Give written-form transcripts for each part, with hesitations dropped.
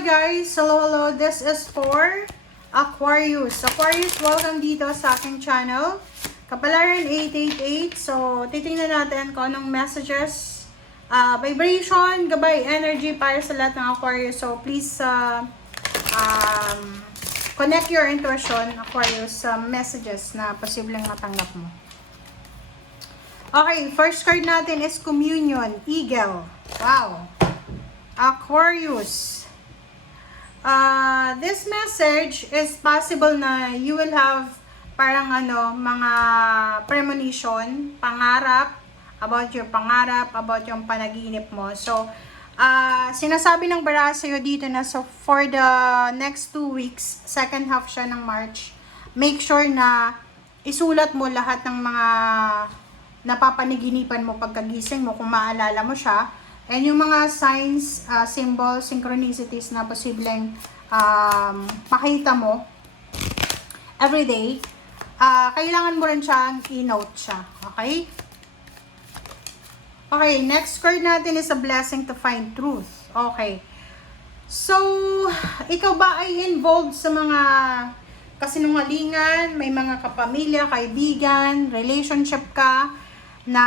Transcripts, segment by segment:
Hi guys! Hello! This is for Aquarius. Aquarius, welcome dito sa aking channel. Kapalaran 888. So, titingnan natin kung anong messages, vibration, gabay, energy para sa lahat ng Aquarius. So, please connect your intuition, Aquarius, sa messages na posibleng matanggap mo. Okay, first card natin is Communion, Eagle. Wow! Aquarius. This message is possible na you will have parang mga premonition, pangarap, about yung panaginip mo. So, sinasabi ng bara sa'yo dito na so for the next 2 weeks, second half siya ng March, make sure na isulat mo lahat ng mga napapanaginipan mo pagkagising mo kung maalala mo siya. And yung mga signs, symbols, synchronicities na posibleng makita mo everyday, kailangan mo rin siyang i-note siya. Okay? Okay, next card natin is a blessing to find truth. Okay. So, ikaw ba ay involved sa mga kasinungalingan, may mga kapamilya, kaibigan, relationship ka na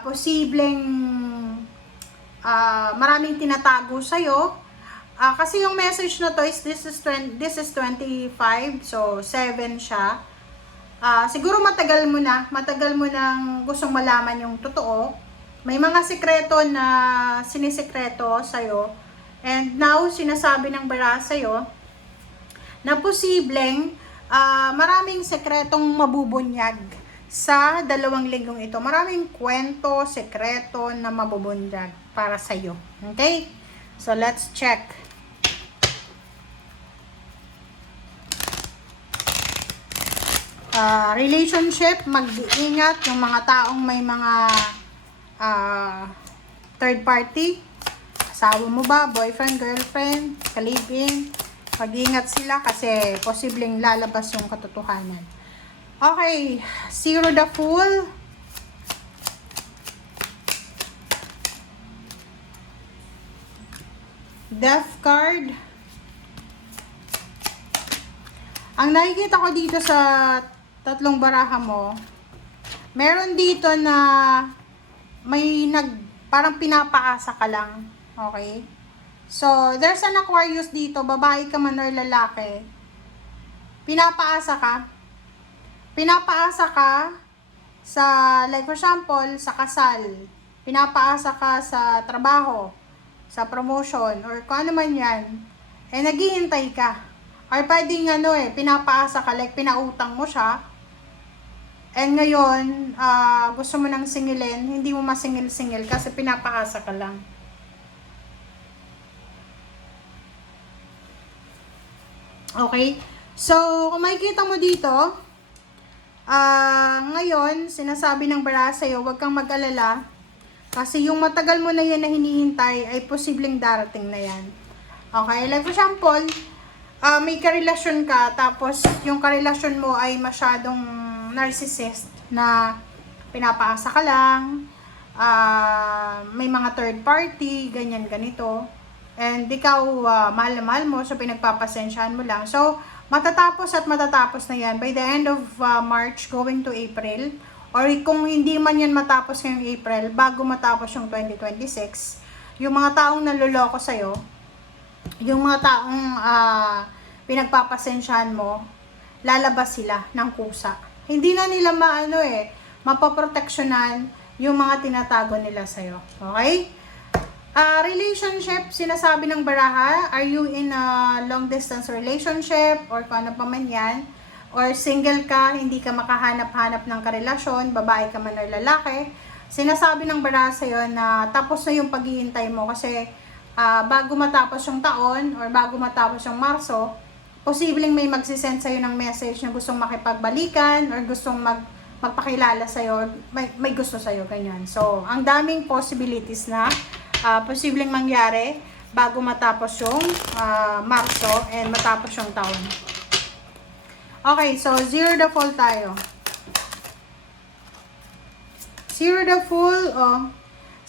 posibleng maraming tinatago sa'yo. Kasi yung message na to is this is 25, so 7 siya. Siguro matagal mo nang gustong malaman yung totoo. May mga sikreto na sinisikreto sa'yo. And now, sinasabi ng bara sa'yo na posibleng maraming sekretong mabubunyag sa 2 linggong ito. Maraming kwento, sekreto na mabubunyag para sa'yo. Okay? So, let's check. Relationship, mag-iingat yung mga taong may mga third party. Asawa mo ba? Boyfriend, girlfriend, ka-live-in. Mag-iingat sila kasi posibleng lalabas yung katotohanan. Okay, Zero the Fool. Death card. Ang nakikita ko dito sa tatlong baraha mo, meron dito na may parang pinapaasa ka lang. Okay? So, there's an Aquarius dito, babae ka man or lalaki. Pinapaasa ka sa, like for example, sa kasal. Pinapaasa ka sa trabaho, sa promotion, or kung ano man yan. Eh, naghihintay ka. Or pwedeng pinapaasa ka, like pinautang mo siya. And ngayon, gusto mo nang singilin, hindi mo masingil-singil kasi pinapaasa ka lang. Okay? So, kung makikita mo dito, ngayon, sinasabi ng bara sa'yo, huwag kang mag-alala. Kasi yung matagal mo na yan na hinihintay, ay posibleng darating na yan. Okay? Like for example, may karelasyon ka, tapos yung karelasyon mo ay masyadong narcissist na pinapaasa ka lang, may mga third party, ganyan, ganito. And ikaw, mahal na mahal mo, so pinagpapasensyahan mo lang. So, matatapos na yan by the end of March going to April, or kung hindi man yan matapos ngayong April, bago matapos yung 2026, yung mga taong naloloko sa'yo, yung mga taong pinagpapasensyahan mo, lalabas sila ng kusa. Hindi na nila mapoproteksyonan yung mga tinatago nila sa'yo. Okay? Relationship, sinasabi ng baraha, are you in a long distance relationship or kung ano pa man yan, or single ka, hindi ka makahanap-hanap ng karelasyon, babae ka man or lalaki, sinasabi ng baraha sa'yo na tapos na yung paghihintay mo kasi bago matapos yung taon or bago matapos yung Marso, posibleng may magsisend sa'yo ng message na gustong makipagbalikan or gustong magpakilala sa'yo, may gusto sa'yo, ganyan. So, ang daming possibilities na posibleng mangyari bago matapos yung Marso and matapos yung taon. Okay, so Zero the Fool tayo. Zero the Fool,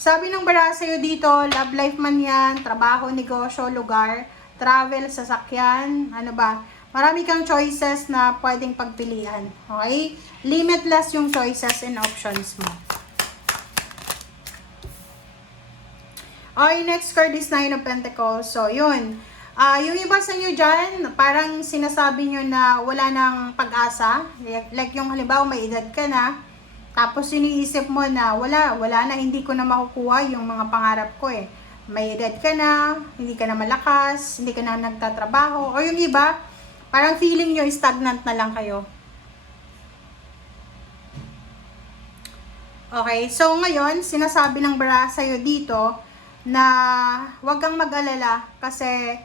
Sabi ng baraha sa'yo dito, love life man yan, trabaho, negosyo, lugar, travel, sasakyan, ano ba? Marami kang choices na pwedeng pagpilian. Okay? Limitless yung choices and options mo. Okay, next card is Nine of Pentacles. So, yun. Yung iba sa inyo dyan, parang sinasabi nyo na wala nang pag-asa. Like yung halimbawa, may edad ka na. Tapos iniisip mo na wala na, hindi ko na makukuha yung mga pangarap ko eh. May edad ka na, hindi ka na malakas, hindi ka na nagtatrabaho. O yung iba, parang feeling nyo stagnant na lang kayo. Okay, so ngayon, sinasabi ng baraha sa'yo dito na huwag kang mag-alala kasi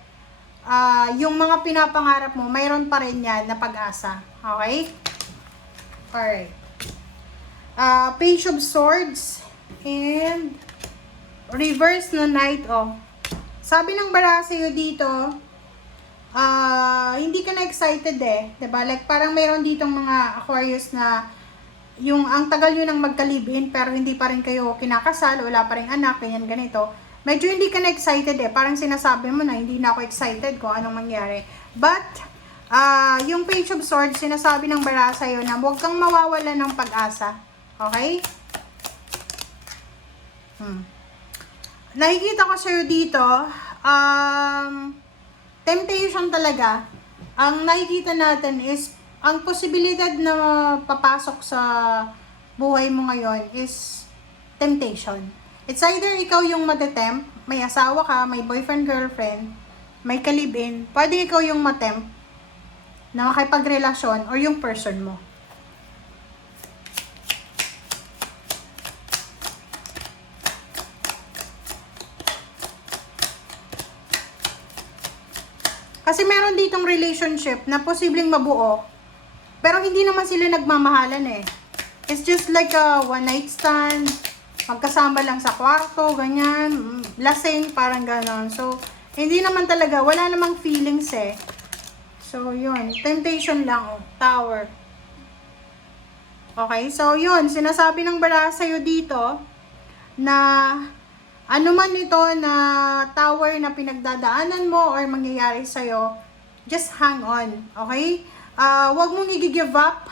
yung mga pinapangarap mo, mayroon pa rin yan na pag-asa. Okay? Alright. Page of Swords and reverse na Knight of. Sabi ng baraha sa'yo dito, hindi ka na excited eh. Diba? Like parang mayroon ditong mga Aquarius na yung ang tagal nyo nang magkalibin pero hindi pa rin kayo kinakasal, wala pa rin anak, ganyan ganito. Medyo hindi ka na excited eh. Parang sinasabi mo na hindi na ako excited kung anong mangyari. But, yung Page of Swords, sinasabi ng baraha sa'yo na huwag kang mawawala ng pag-asa. Okay? Nakikita ko sa'yo dito, temptation talaga. Ang nakikita natin is, ang posibilidad na papasok sa buhay mo ngayon is temptation. It's either ikaw yung matetempt, may asawa ka, may boyfriend, girlfriend, may kalibin, pwede ikaw yung matempt na makipagrelasyon or yung person mo. Kasi meron ditong relationship na posibleng mabuo, pero hindi naman sila nagmamahalan eh. It's just like a one night stand, magkasama lang sa kwarto, ganyan, lasing, parang ganon. So, hindi naman talaga, wala namang feelings eh. So, yun, temptation lang, Tower. Okay, so yun, sinasabi ng baraha sa'yo dito, na ano man ito na tower na pinagdadaanan mo or mangyayari sa'yo, just hang on, okay? Huwag mong i-give up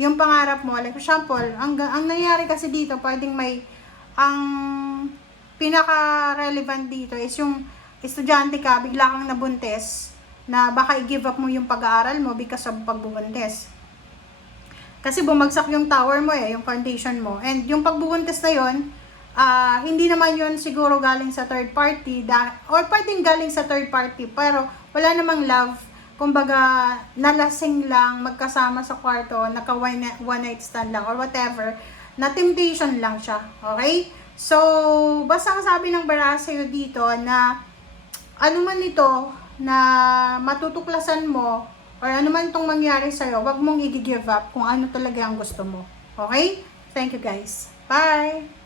yung pangarap mo. Like, for example, ang nangyayari kasi dito, pwedeng may, ang pinaka-relevant dito is yung estudyante ka, bigla kang nabuntis, na baka i-give up mo yung pag-aaral mo because of pagbubuntis. Kasi bumagsak yung tower mo eh, yung foundation mo. And yung pagbubuntis na yun, hindi naman yun siguro galing sa third party, or pwedeng galing sa third party, pero wala namang love. Kumbaga, nalasing lang, magkasama sa kwarto, naka one night stand lang, or whatever, na temptation lang siya. Okay? So, basta ang sabi ng baraha sa'yo dito na ano man ito na matutuklasan mo, or ano man itong mangyari sa'yo, wag mong i-give up kung ano talaga ang gusto mo. Okay? Thank you guys. Bye!